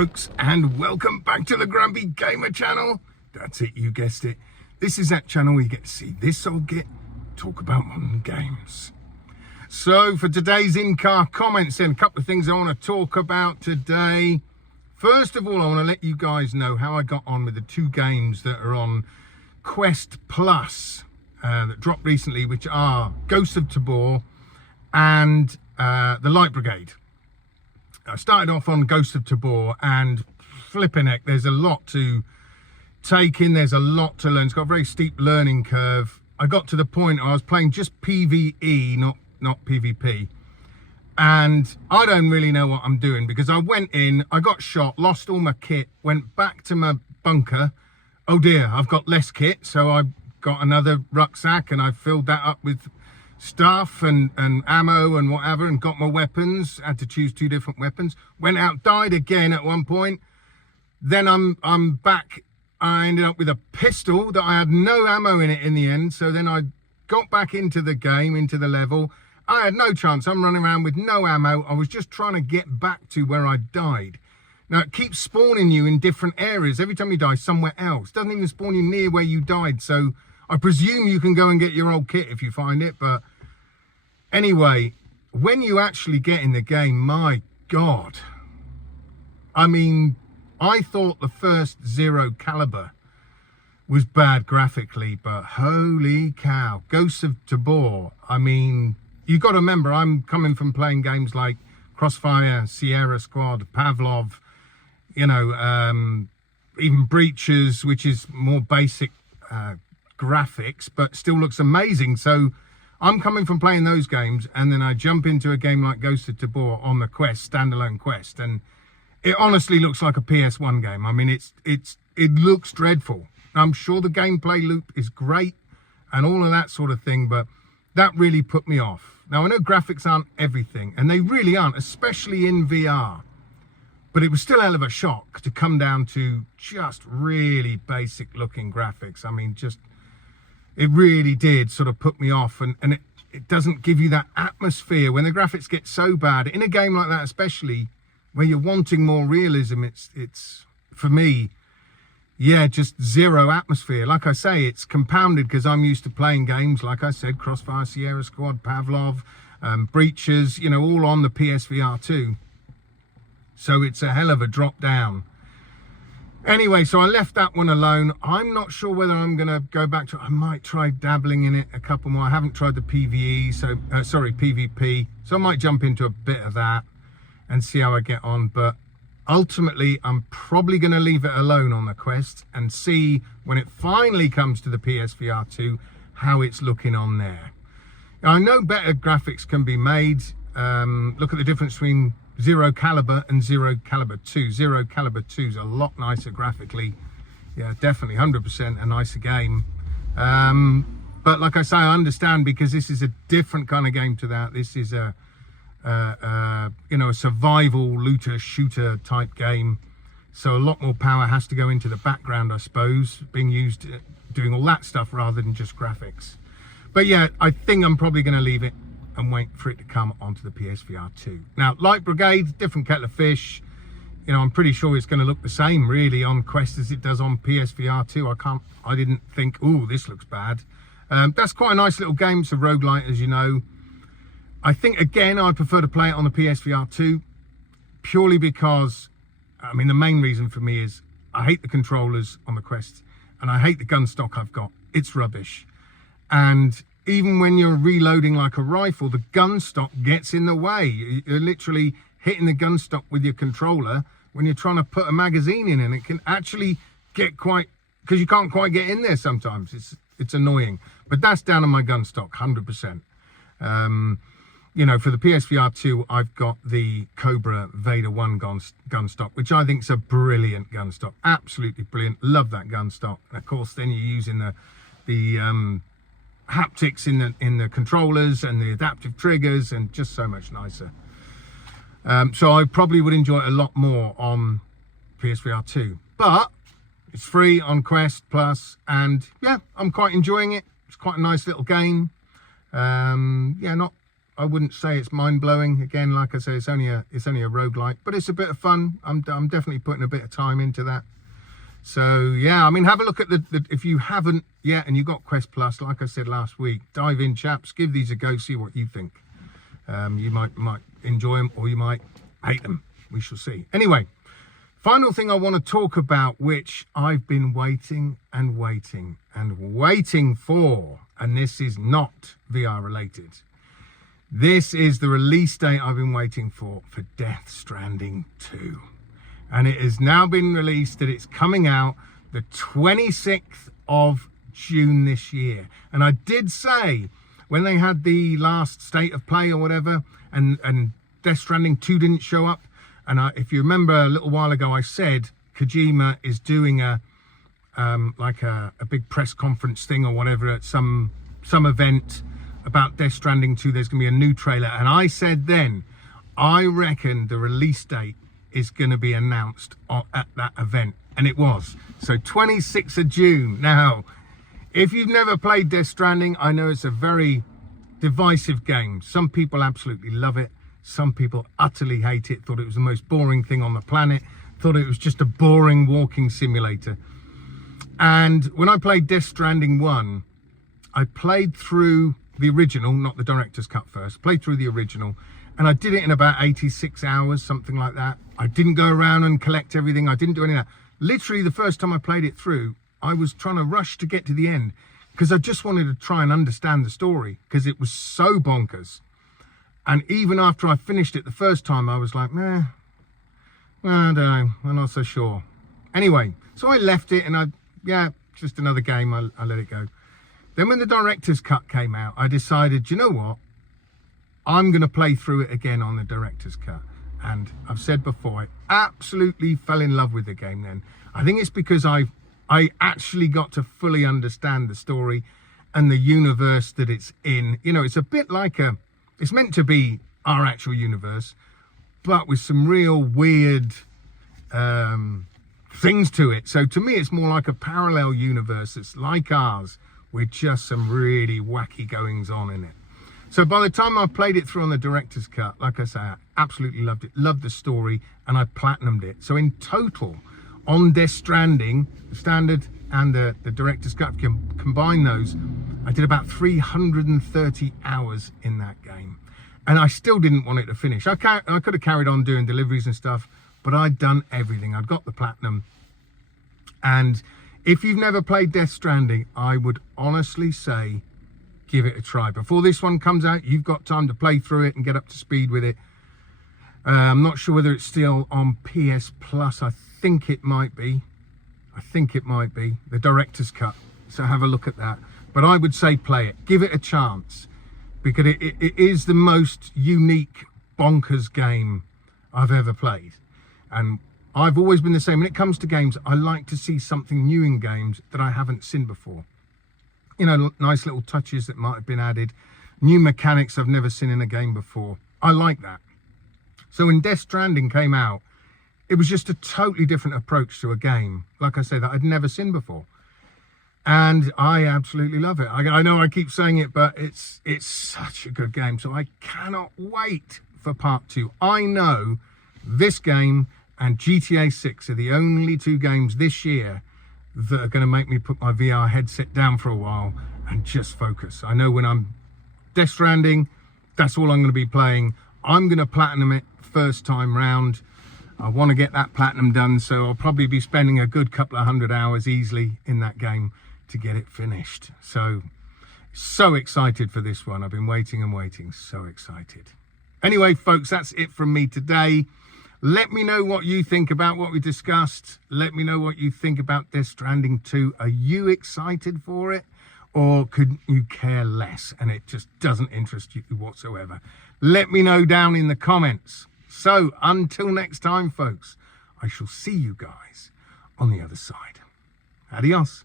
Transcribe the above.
folks, and welcome back to the Grumpy Gamer channel. That's it, you guessed it. This is that channel where you get to see this old git talk about modern games. So for today's in-car comments, then a couple of things I want to talk about today. First of all, I want to let you guys know how I got on with the two games that are on Quest Plus that dropped recently, which are Ghost of Tabor and The Light Brigade. I started off on Ghost of Tabor, and flipping heck, there's a lot to take in, there's a lot to learn. It's got a very steep learning curve. I got to the point where I was playing just PvE, not PvP, and I don't really know what I'm doing, because I went in, I got shot, lost all my kit, went back to my bunker. Oh dear, I've got less kit, so I got another rucksack and I filled that up with stuff and ammo and whatever, and got my weapons. Had to choose two different weapons. Went out, died again at one point. Then I'm back. I ended up with a pistol that I had no ammo in it in the end. So then I got back into the game, into the level. I had no chance. I'm running around with no ammo. I was just trying to get back to where I died. Now it keeps spawning you in different areas. Every time you die, somewhere else. Doesn't even spawn you near where you died. So I presume you can go and get your old kit if you find it. But anyway, when you actually get in the game, my God. I mean, I thought the first Zero Caliber was bad graphically, but holy cow, Ghosts of Tabor. I mean, you got to remember, I'm coming from playing games like Crossfire, Sierra Squad, Pavlov, you know, even Breaches, which is more basic graphics, but still looks amazing. So I'm coming from playing those games, and then I jump into a game like Ghost of Tabor on the Quest, standalone Quest, and it honestly looks like a PS1 game. I mean, it looks dreadful. I'm sure the gameplay loop is great and all of that sort of thing, but that really put me off. Now, I know graphics aren't everything, and they really aren't, especially in VR, but it was still a hell of a shock to come down to just really basic looking graphics. I mean, just, it really did sort of put me off, and it doesn't give you that atmosphere when the graphics get so bad in a game like that, especially where you're wanting more realism. It's for me, yeah, just zero atmosphere. Like I say, it's compounded because I'm used to playing games, like I said, Crossfire, Sierra Squad, Pavlov, Breaches, you know, all on the PSVR 2. So it's a hell of a drop down. Anyway, so I left that one alone. I'm not sure whether I'm going to go back to it. I might try dabbling in it a couple more. I haven't tried the PvE, so PvP. So I might jump into a bit of that and see how I get on. But ultimately, I'm probably going to leave it alone on the Quest and see when it finally comes to the PSVR 2 how it's looking on there. Now, I know better graphics can be made. Look at the difference between Zero Caliber and Zero Caliber 2. Zero Caliber 2 is a lot nicer graphically. Yeah, definitely 100% a nicer game. But like I say, I understand, because this is a different kind of game to that. This is a you know, a survival looter shooter type game. So a lot more power has to go into the background, I suppose, being used doing all that stuff rather than just graphics. But yeah, I think I'm probably going to leave it and wait for it to come onto the PSVR 2. Now, Light Brigade, different kettle of fish. You know, I'm pretty sure it's going to look the same really on Quest as it does on PSVR 2. I didn't think, oh, this looks bad. That's quite a nice little game. It's a roguelite, as you know. I think, again, I prefer to play it on the PSVR 2, purely because, I mean, the main reason for me is I hate the controllers on the Quest, and I hate the gun stock I've got. It's rubbish. And even when you're reloading like a rifle, the gun stock gets in the way. You're literally hitting the gun stock with your controller when you're trying to put a magazine in, and it can actually get quite, because you can't quite get in there sometimes. It's annoying. But that's down on my gun stock, 100%. You know, for the PSVR 2, I've got the Cobra Vader 1 gun stock, which I think is a brilliant gun stock. Absolutely brilliant. Love that gun stock. And of course, then you're using the haptics in the controllers and the adaptive triggers, and just so much nicer. So I probably would enjoy it a lot more on PSVR 2. But it's free on Quest Plus, and yeah, I'm quite enjoying it. It's quite a nice little game. Yeah, I wouldn't say it's mind-blowing. Again, like I say, it's only a roguelike, but it's a bit of fun. I'm definitely putting a bit of time into that. So yeah, I mean, have a look at the if you haven't yet and you got Quest Plus, like I said last week, dive in, chaps, give these a go, see what you think. You might enjoy them or you might hate them. We shall see. Anyway, final thing I want to talk about, which I've been waiting and waiting and waiting for, and this is not VR related. This is the release date I've been waiting for Death Stranding 2. And it has now been released that it's coming out the 26th of June this year. And I did say when they had the last state of play or whatever, and Death Stranding 2 didn't show up, and if you remember a little while ago, I said Kojima is doing a big press conference thing or whatever at some event about Death Stranding 2. There's going to be a new trailer. And I said then, I reckon the release date is going to be announced at that event. And it was. So 26th of June. Now, if you've never played Death Stranding, I know it's a very divisive game. Some people absolutely love it. Some people utterly hate it, thought it was the most boring thing on the planet, thought it was just a boring walking simulator. And when I played Death Stranding 1, I played through the original, not the director's cut first, played through the original, and I did it in about 86 hours, something like that. I didn't go around and collect everything. I didn't do any of that. Literally, the first time I played it through, I was trying to rush to get to the end because I just wanted to try and understand the story because it was so bonkers. And even after I finished it the first time, I was like, I don't know, I'm not so sure. Anyway, so I left it and just another game, I let it go. Then when the director's cut came out, I decided, you know what? I'm going to play through it again on the director's cut. And I've said before, I absolutely fell in love with the game then. I think it's because I actually got to fully understand the story and the universe that it's in. You know, it's a bit like it's meant to be our actual universe, but with some real weird things to it. So to me, it's more like a parallel universe. It's like ours with just some really wacky goings on in it. So by the time I played it through on the director's cut, like I say, I absolutely loved it, loved the story, and I platinumed it. So in total, on Death Stranding, the standard and the director's cut, if you combine those, I did about 330 hours in that game. And I still didn't want it to finish. I could have carried on doing deliveries and stuff, but I'd done everything. I'd got the platinum. And if you've never played Death Stranding, I would honestly say, give it a try. Before this one comes out, you've got time to play through it and get up to speed with it. I'm not sure whether it's still on PS Plus. I think it might be. The director's cut. So have a look at that. But I would say play it. Give it a chance. Because it is the most unique, bonkers game I've ever played. And I've always been the same. When it comes to games, I like to see something new in games that I haven't seen before. You know, nice little touches that might have been added. New mechanics I've never seen in a game before. I like that. So when Death Stranding came out, it was just a totally different approach to a game, like I say, that I'd never seen before. And I absolutely love it. I know I keep saying it, but it's such a good game. So I cannot wait for part 2. I know this game and GTA 6 are the only two games this year that are going to make me put my VR headset down for a while and just focus. I know when I'm Death Stranding, that's all I'm going to be playing. I'm going to platinum it first time round. I want to get that platinum done, so I'll probably be spending a good couple of 100 hours easily in that game to get it finished. So excited for this one. I've been waiting and waiting. So excited. Anyway, folks, that's it from me today. Let me know what you think about what we discussed. Let me know what you think about Death Stranding 2. Are you excited for it? Or could you care less and it just doesn't interest you whatsoever? Let me know down in the comments. So until next time, folks, I shall see you guys on the other side. Adios.